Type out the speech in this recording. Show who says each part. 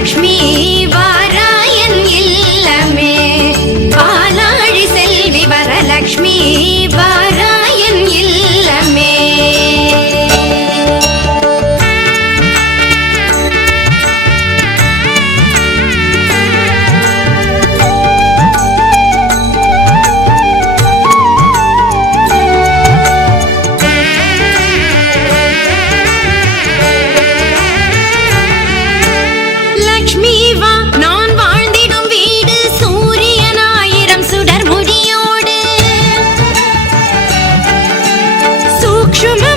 Speaker 1: Lakshmi Başımı